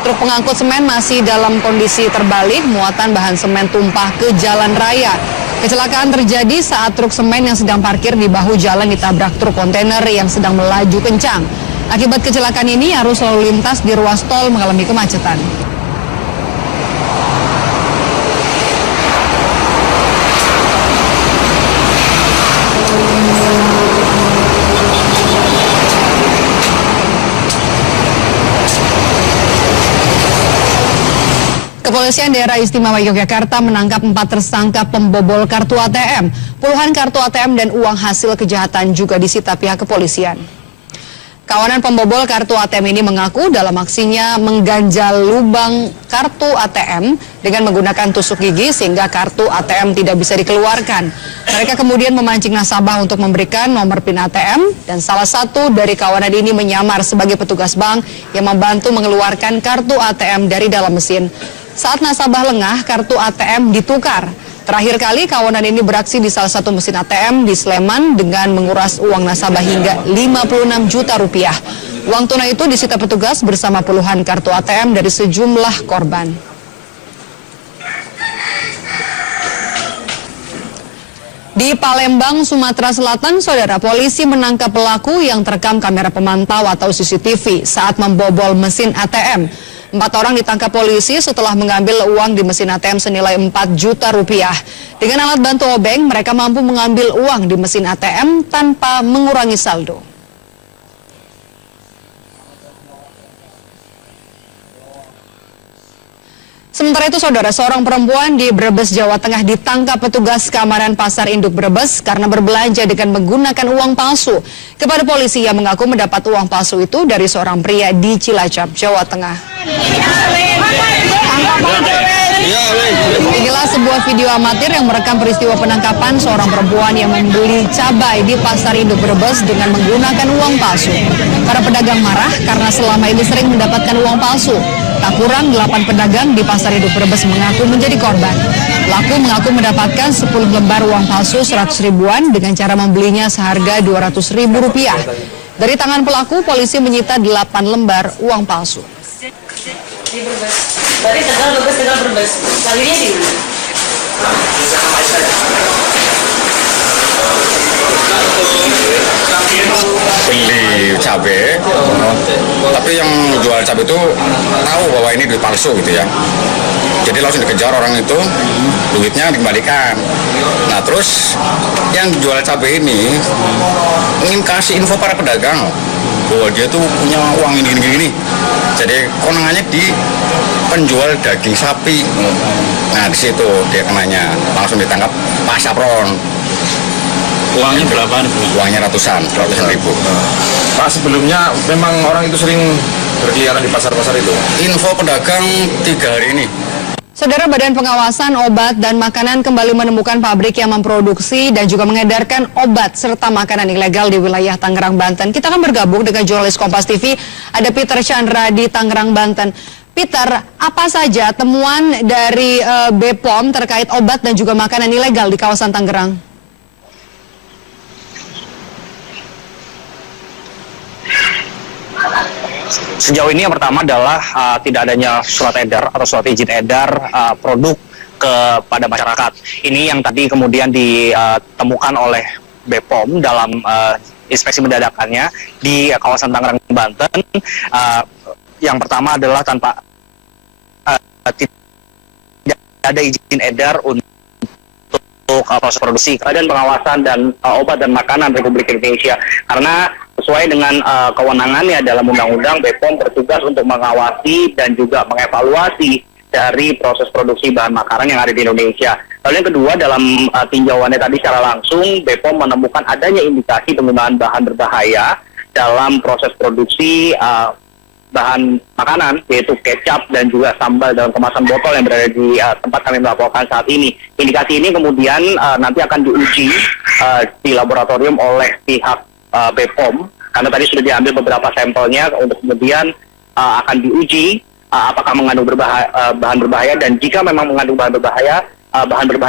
Truk pengangkut semen masih dalam kondisi terbalik, muatan bahan semen tumpah ke jalan raya. Kecelakaan terjadi saat truk semen yang sedang parkir di bahu jalan ditabrak truk kontainer yang sedang melaju kencang. Akibat kecelakaan ini, arus lalu lintas di ruas tol mengalami kemacetan. Kepolisian Daerah Istimewa Yogyakarta menangkap 4 tersangka pembobol kartu ATM. Puluhan kartu ATM dan uang hasil kejahatan juga disita pihak kepolisian. Kawanan pembobol kartu ATM ini mengaku dalam aksinya mengganjal lubang kartu ATM dengan menggunakan tusuk gigi sehingga kartu ATM tidak bisa dikeluarkan. Mereka kemudian memancing nasabah untuk memberikan nomor PIN ATM dan salah satu dari kawanan ini menyamar sebagai petugas bank yang membantu mengeluarkan kartu ATM dari dalam mesin. Saat nasabah lengah, kartu ATM ditukar. Terakhir kali kawanan ini beraksi di salah satu mesin ATM di Sleman dengan menguras uang nasabah hingga 56 juta rupiah. Uang tunai itu disita petugas bersama puluhan kartu ATM dari sejumlah korban. Di Palembang, Sumatera Selatan, saudara, polisi menangkap pelaku yang terekam kamera pemantau atau CCTV saat membobol mesin ATM. 4 orang ditangkap polisi setelah mengambil uang di mesin ATM senilai 4 juta rupiah. Dengan alat bantu obeng, mereka mampu mengambil uang di mesin ATM tanpa mengurangi saldo. Sementara itu, saudara, seorang perempuan di Brebes, Jawa Tengah ditangkap petugas keamanan Pasar Induk Brebes karena berbelanja dengan menggunakan uang palsu. Kepada polisi, yang mengaku mendapat uang palsu itu dari seorang pria di Cilacap, Jawa Tengah. Inilah sebuah video amatir yang merekam peristiwa penangkapan seorang perempuan yang membeli cabai di Pasar Induk Brebes dengan menggunakan uang palsu. Para pedagang marah karena selama ini sering mendapatkan uang palsu. Tak kurang 8 pedagang di Pasar Induk Brebes mengaku menjadi korban. Pelaku mengaku mendapatkan 10 lembar uang palsu 100 ribuan dengan cara membelinya seharga 200 ribu rupiah. Dari tangan pelaku, polisi menyita 8 lembar uang palsu. Di Brebes. Dari Tegal Brebes. Lahirnya di mana? Beli cabai, tapi yang jual cabai itu tahu bahwa ini duit palsu gitu ya. Jadi langsung dikejar orang itu, duitnya dikembalikan. Nah terus yang jual cabai ini ingin kasih info para pedagang bahwa dia tuh punya uang ini. Jadi konongannya di penjual daging sapi. Nah di situ dia kenanya, langsung ditangkap Pak Sapron. Uangnya berapa? Uangnya ratusan ribu. Pak, sebelumnya memang orang itu sering berkeliaran di pasar-pasar itu? Info pedagang 3 hari ini. Saudara, Badan Pengawasan Obat dan Makanan kembali menemukan pabrik yang memproduksi dan juga mengedarkan obat serta makanan ilegal di wilayah Tangerang, Banten. Kita akan bergabung dengan jurnalis Kompas TV, ada Peter Chandra di Tangerang, Banten. Peter, apa saja temuan dari BPOM terkait obat dan juga makanan ilegal di kawasan Tangerang? Sejauh ini yang pertama adalah tidak adanya surat edar atau surat izin edar produk kepada masyarakat. Ini yang tadi kemudian ditemukan oleh BPOM dalam inspeksi mendadakannya di kawasan Tangerang, Banten. Yang pertama adalah tanpa tidak ada izin edar untuk proses produksi. Badan Pengawasan dan Obat dan Makanan Republik Indonesia, karena sesuai dengan kewenangannya dalam Undang-Undang, BPOM bertugas untuk mengawasi dan juga mengevaluasi dari proses produksi bahan makanan yang ada di Indonesia. Lalu yang kedua, dalam tinjauannya tadi secara langsung, BPOM menemukan adanya indikasi penggunaan bahan berbahaya dalam proses produksi bahan makanan, yaitu kecap dan juga sambal dalam kemasan botol yang berada di tempat kami melaporkan saat ini. Indikasi ini kemudian nanti akan diuji di laboratorium oleh pihak BPOM, karena tadi sudah diambil beberapa sampelnya untuk kemudian akan diuji apakah mengandung bahan berbahaya, dan jika memang mengandung bahan berbahaya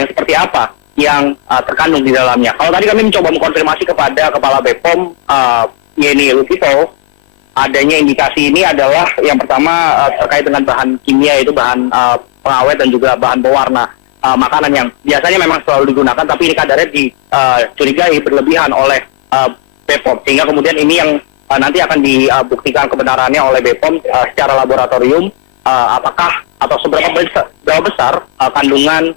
yang seperti apa yang terkandung di dalamnya. Kalau tadi kami mencoba mengkonfirmasi kepada Kepala BPOM Yeni Lukito, adanya indikasi ini adalah yang pertama terkait dengan bahan kimia, yaitu bahan pengawet dan juga bahan pewarna makanan yang biasanya memang selalu digunakan, tapi ini kadarnya dicurigai berlebihan oleh BPOM, sehingga kemudian ini yang nanti akan dibuktikan kebenarannya oleh BPOM secara laboratorium, apakah atau seberapa besar kandungan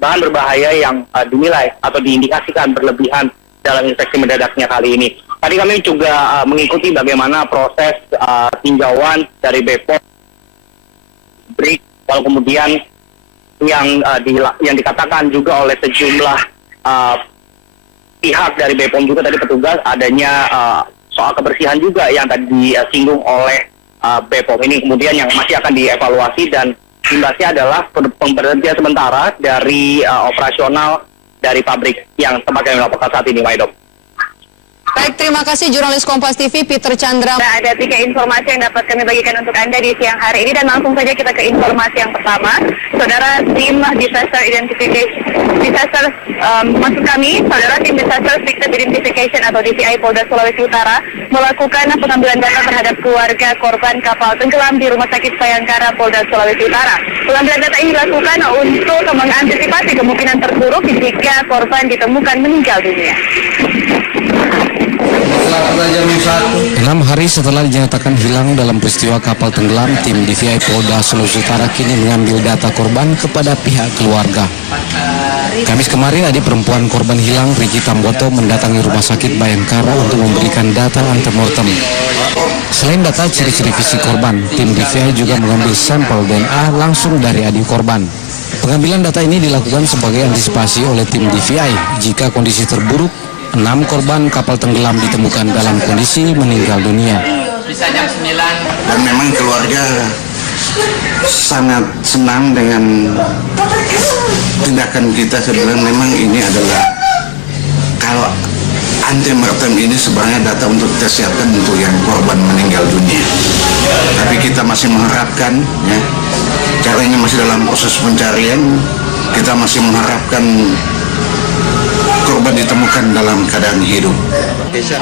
bahan berbahaya yang dinilai atau diindikasikan berlebihan dalam inspeksi mendadaknya kali ini. Tadi kami juga mengikuti bagaimana proses tinjauan dari BPOM, lalu kemudian yang dikatakan juga oleh sejumlah pihak dari BPOM juga tadi petugas adanya soal kebersihan juga yang tadi disinggung oleh BPOM ini, kemudian yang masih akan dievaluasi dan imbasnya adalah pemberhentian sementara dari operasional dari pabrik yang tempat kami melaporkan saat ini, Maidop. Baik, terima kasih jurnalis Kompas TV Peter Chandra. Nah, ada 3 informasi yang dapat kami bagikan untuk Anda di siang hari ini, dan langsung saja kita ke informasi yang pertama. Saudara, tim Disaster Victim Identification atau DVI Polda Sulawesi Utara melakukan pengambilan data terhadap keluarga korban kapal tenggelam di Rumah Sakit Bayangkara Polda Sulawesi Utara. Pengambilan data ini dilakukan untuk mengantisipasi kemungkinan terburuk jika korban ditemukan meninggal dunia. 6 hari setelah dinyatakan hilang dalam peristiwa kapal tenggelam, tim DVI Polda Sulawesi Utara kini mengambil data korban kepada pihak keluarga. Kamis kemarin, adik perempuan korban hilang, Riki Tamboto, mendatangi Rumah Sakit Bayangkara untuk memberikan data antemortem. Selain data ciri-ciri fisik korban, tim DVI juga mengambil sampel DNA langsung dari adik korban. Pengambilan data ini dilakukan sebagai antisipasi oleh tim DVI jika kondisi terburuk 6 korban kapal tenggelam ditemukan dalam kondisi meninggal dunia. Dan memang keluarga sangat senang dengan tindakan kita. Sebenarnya memang ini adalah, kalau antemortem ini sebenarnya data untuk kita siapkan untuk yang korban meninggal dunia. Tapi kita masih mengharapkan, ya, caranya masih dalam proses pencarian, kita masih mengharapkan korban ditemukan dalam keadaan hidup.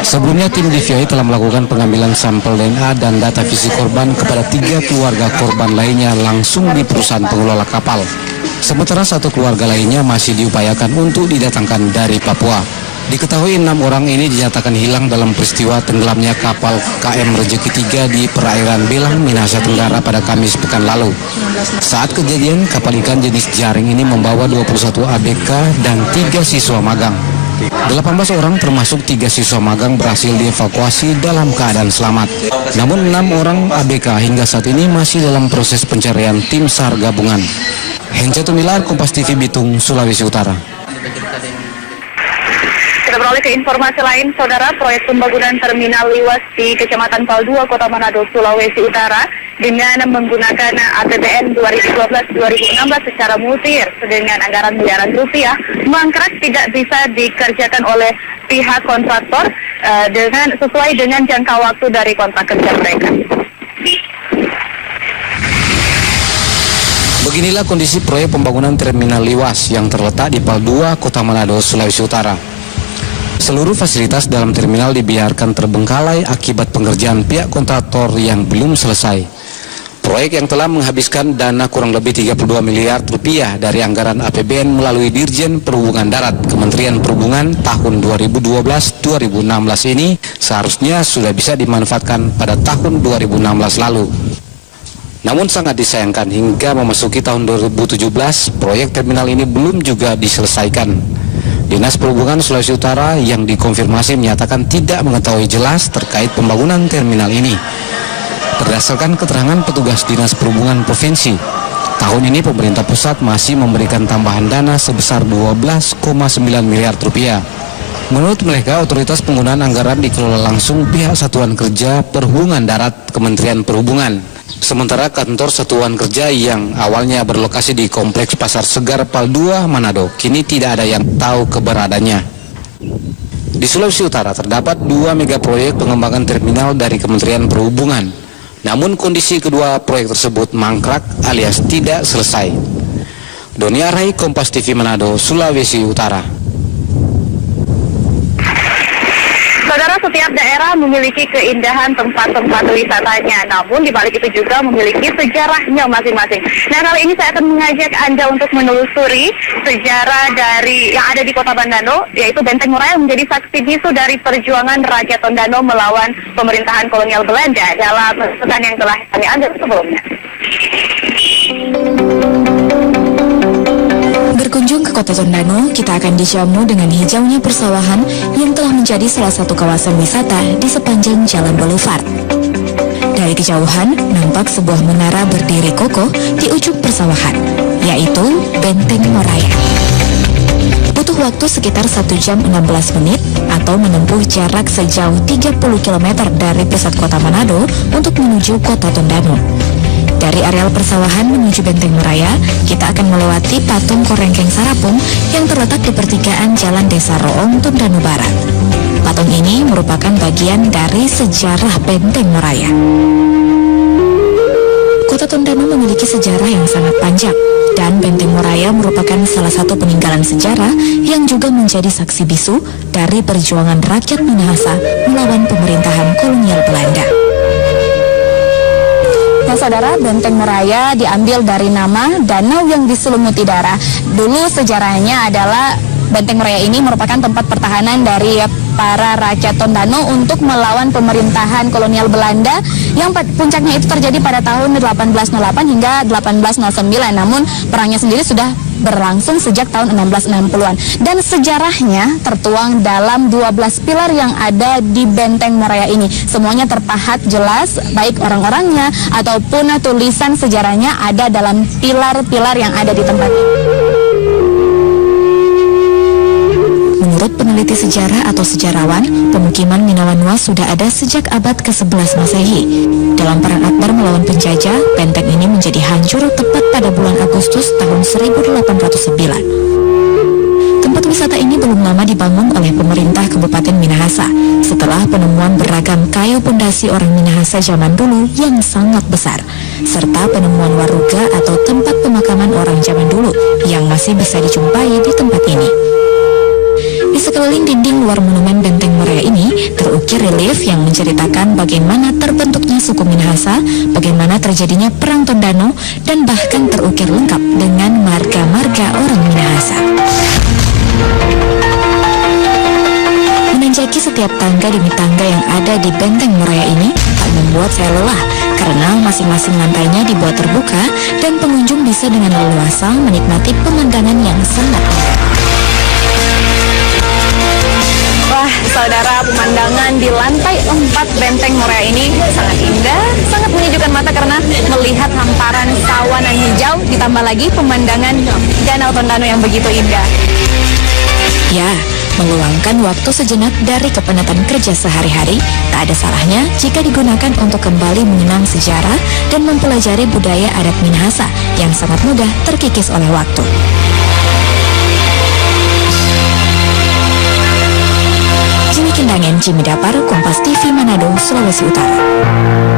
Sebelumnya, tim DVI telah melakukan pengambilan sampel DNA dan data fisik korban kepada 3 keluarga korban lainnya langsung di perusahaan pengelola kapal. Sementara 1 keluarga lainnya masih diupayakan untuk didatangkan dari Papua. Diketahui 6 orang ini dinyatakan hilang dalam peristiwa tenggelamnya kapal KM Rejeki 3 di perairan Belang, Minahasa Tenggara pada Kamis pekan lalu. Saat kejadian, kapal ikan jenis jaring ini membawa 21 ABK dan 3 siswa magang. 18 orang termasuk 3 siswa magang berhasil dievakuasi dalam keadaan selamat. Namun 6 orang ABK hingga saat ini masih dalam proses pencarian tim SAR gabungan. Hence Tumilar, Kompas TV Bitung, Sulawesi Utara. Kita beralih ke informasi lain, saudara. Proyek pembangunan terminal Liwas di Kecamatan Pal 2, Kota Manado, Sulawesi Utara dengan menggunakan APBN 2012-2016 secara multiyear dengan anggaran miliaran rupiah mangkrak tidak bisa dikerjakan oleh pihak kontraktor sesuai dengan jangka waktu dari kontrak kerja mereka. Beginilah kondisi proyek pembangunan terminal Liwas yang terletak di Pal 2, Kota Manado, Sulawesi Utara. Seluruh fasilitas dalam terminal dibiarkan terbengkalai akibat pengerjaan pihak kontraktor yang belum selesai. Proyek yang telah menghabiskan dana kurang lebih 32 miliar rupiah dari anggaran APBN melalui Dirjen Perhubungan Darat Kementerian Perhubungan tahun 2012-2016 ini seharusnya sudah bisa dimanfaatkan pada tahun 2016 lalu. Namun sangat disayangkan hingga memasuki tahun 2017 proyek terminal ini belum juga diselesaikan. Dinas Perhubungan Sulawesi Utara yang dikonfirmasi menyatakan tidak mengetahui jelas terkait pembangunan terminal ini. Berdasarkan keterangan petugas Dinas Perhubungan Provinsi, tahun ini pemerintah pusat masih memberikan tambahan dana sebesar 12,9 miliar rupiah. Menurut mereka, otoritas penggunaan anggaran dikelola langsung pihak Satuan Kerja Perhubungan Darat Kementerian Perhubungan. Sementara kantor Satuan Kerja yang awalnya berlokasi di Kompleks Pasar Segar Pal 2 Manado, kini tidak ada yang tahu keberadaannya. Di Sulawesi Utara terdapat 2 mega proyek pengembangan terminal dari Kementerian Perhubungan. Namun kondisi kedua proyek tersebut mangkrak alias tidak selesai. Doni Arai, Kompas TV Manado, Sulawesi Utara. Saudara, setiap daerah memiliki keindahan tempat-tempat wisatanya, namun di balik itu juga memiliki sejarahnya masing-masing. Nah, kali ini saya akan mengajak Anda untuk menelusuri sejarah dari yang ada di Kota Tondano, yaitu Benteng Moraya menjadi saksi bisu dari perjuangan rakyat Tondano melawan pemerintahan kolonial Belanda dalam liputan yang telah kami anggap sebelumnya. Berkunjung ke Kota Tondano, kita akan dijamu dengan hijaunya persawahan yang telah menjadi salah satu kawasan wisata di sepanjang Jalan Boulevard. Dari kejauhan, nampak sebuah menara berdiri kokoh di ujung persawahan, yaitu Benteng Moraya. Butuh waktu sekitar 1 jam 16 menit atau menempuh jarak sejauh 30 km dari pusat kota Manado untuk menuju Kota Tondano. Dari areal persawahan menuju Benteng Moraya, kita akan melewati patung Korengkeng Sarapung yang terletak di pertigaan Jalan Desa Roong, Tondano Barat. Patung ini merupakan bagian dari sejarah Benteng Moraya. Kota Tondano memiliki sejarah yang sangat panjang, dan Benteng Moraya merupakan salah satu peninggalan sejarah yang juga menjadi saksi bisu dari perjuangan rakyat Minahasa melawan pemerintahan kolonial Belanda. Nah, saudara, Benteng Moraya diambil dari nama danau yang diselumuti darah. Dulu sejarahnya adalah Benteng Moraya ini merupakan tempat pertahanan dari para rakyat Tondano untuk melawan pemerintahan kolonial Belanda yang puncaknya itu terjadi pada tahun 1808 hingga 1809. Namun perangnya sendiri sudah berlangsung sejak tahun 1660-an. Dan sejarahnya tertuang dalam 12 pilar yang ada di Benteng Moraya ini. Semuanya terpahat jelas, baik orang-orangnya ataupun tulisan sejarahnya ada dalam pilar-pilar yang ada di tempat ini. Menurut peneliti sejarah atau sejarawan, pemukiman Minawanwa sudah ada sejak abad ke-11 Masehi. Dalam perang Akbar melawan penjajah, benteng ini menjadi hancur tepat pada bulan Agustus tahun 1809. Tempat wisata ini belum lama dibangun oleh pemerintah Kabupaten Minahasa setelah penemuan beragam kayu pondasi orang Minahasa zaman dulu yang sangat besar, serta penemuan waruga atau tempat pemakaman orang zaman dulu yang masih bisa dijumpai di tempat ini. Di sekeliling dinding luar monumen Benteng Moraya ini terukir relief yang menceritakan bagaimana terbentuknya suku Minahasa, bagaimana terjadinya Perang Tondano, dan bahkan terukir lengkap dengan marga-marga orang Minahasa. Menanjaki setiap tangga demi tangga yang ada di Benteng Moraya ini tak membuat saya lelah, karena masing-masing lantainya dibuat terbuka dan pengunjung bisa dengan leluasa menikmati pemandangan yang sangat indah. Wah, saudara, pemandangan di lantai 4 Benteng Moraya ini sangat indah, sangat menyejukkan mata karena melihat hamparan sawannan hijau, ditambah lagi pemandangan Danau Tondano yang begitu indah. Ya, meluangkan waktu sejenak dari kepenatan kerja sehari-hari, tak ada salahnya jika digunakan untuk kembali mengenang sejarah dan mempelajari budaya adat Minahasa yang sangat mudah terkikis oleh waktu. Jimmy Kindangen, Jimmy Dapar, Kompas TV Manado, Sulawesi Utara.